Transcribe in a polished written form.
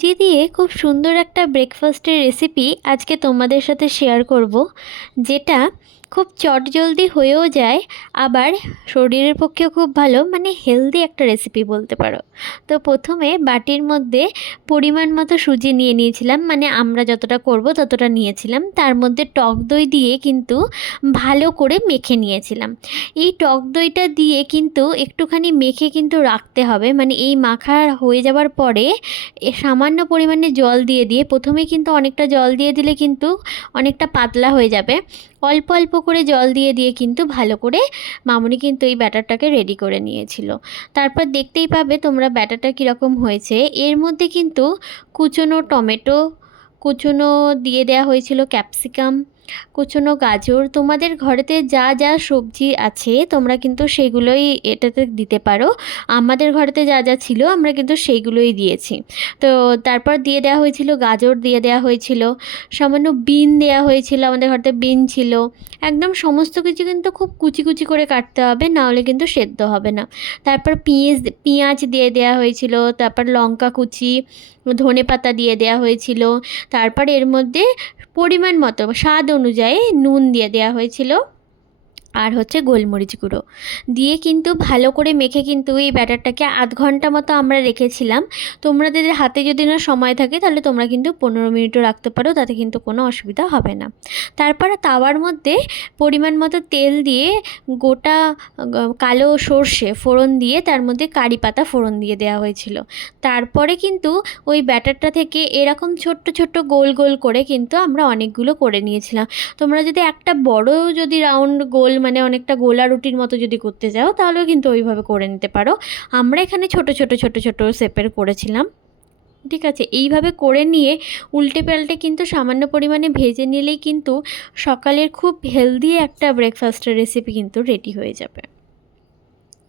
সবজি দিয়ে খুব সুন্দর একটা ব্রেকফাস্টের রেসিপি আজকে তোমাদের সাথে শেয়ার করব, যেটা খুব চটজলদি হয়েও যায়, আবার শরীরের পক্ষেও খুব ভালো, মানে হেলদি একটা রেসিপি বলতে পারো। তো প্রথমে বাটির মধ্যে পরিমাণ মতো সুজি নিয়ে নিয়েছিলাম, মানে আমরা যতটা করব ততটা নিয়েছিলাম। তার মধ্যে টক দই দিয়ে কিন্তু ভালো করে মেখে নিয়েছিলাম। এই টক দইটা দিয়ে কিন্তু একটুখানি মেখে কিন্তু রাখতে হবে, মানে এই মাখা হয়ে যাওয়ার পরে সামান্য পরিমাণে জল দিয়ে দিয়ে প্রথমে কিন্তু অনেকটা জল দিয়ে দিলে কিন্তু অনেকটা পাতলা হয়ে যাবে। অল্প অল্প করে জল দিয়ে দিয়ে কিন্তু ভালো করে মামুনি কিন্তু এই ব্যাটারটাকে রেডি করে নিয়েছিল। তারপর দেখতেই পাবে তোমরা ব্যাটারটা কীরকম হয়েছে। এর মধ্যে কিন্তু কুচনো টমেটো কুচনো দিয়ে দেওয়া হয়েছিল, ক্যাপসিকাম, কুচনো গাজর, তোমাদের ঘরেতে যা যা সবজি আছে তোমরা কিন্তু সেগুলোই এটাতে দিতে পারো। আমাদের ঘরেতে যা যা ছিল আমরা কিন্তু সেইগুলোই দিয়েছি। তো তারপর দিয়ে দেওয়া হয়েছিল গাজর, দিয়ে দেওয়া হয়েছিল সামান্য বিন, দেওয়া হয়েছিল, আমাদের ঘরেতে বিন ছিল। একদম সমস্ত কিছু কিন্তু খুব কুচি কুচি করে কাটতে হবে, নাহলে কিন্তু সেদ্ধ হবে না। তারপর পেঁয়াজ দিয়ে দেওয়া হয়েছিল, তারপর লঙ্কা কুচি, ধনেপাতা দিয়ে দেওয়া হয়েছিল। তারপর এর মধ্যে পরিমাণ মতো স্বাদ অনুযায়ী নুন দিয়ে দেওয়া হয়েছিল, আর হচ্ছে গোলমরিচ গুঁড়ো দিয়ে কিন্তু ভালো করে মেখে কিন্তু এই ব্যাটারটাকে আধ ঘন্টা মতো আমরা রেখেছিলাম। তোমাদের হাতে যদি না সময় থাকে তাহলে তোমরা কিন্তু 15 মিনিটও রাখতে পারো, তাতে কিন্তু কোনো অসুবিধা হবে না। তারপরে তাওয়ার মধ্যে পরিমাণ মতো তেল দিয়ে গোটা কালো সর্ষে ফোড়ন দিয়ে তার মধ্যে কারি পাতা ফোড়ন দিয়ে দেওয়া হয়েছিল। তারপরে কিন্তু ওই ব্যাটারটা থেকে এরকম ছোট্ট ছোট্ট গোল গোল করে কিন্তু আমরা অনেকগুলো করে নিয়েছিলাম। তোমরা যদি একটা বড় যদি রাউন্ড গোল, মানে অনেকটা গোলা রুটির মতো যদি করতে যাও তাহলেও কিন্তু ওইভাবে করে নিতে পারো। আমরা এখানে ছোট ছোট ছোট ছোট শেপের করেছিলাম। ঠিক আছে, এইভাবে করে নিয়ে উল্টে পাল্টে কিন্তু সামান্য পরিমাণে ভেজে নিলেই কিন্তু সকালের খুব হেলদি একটা ব্রেকফাস্টের রেসিপি কিন্তু রেডি হয়ে যাবে।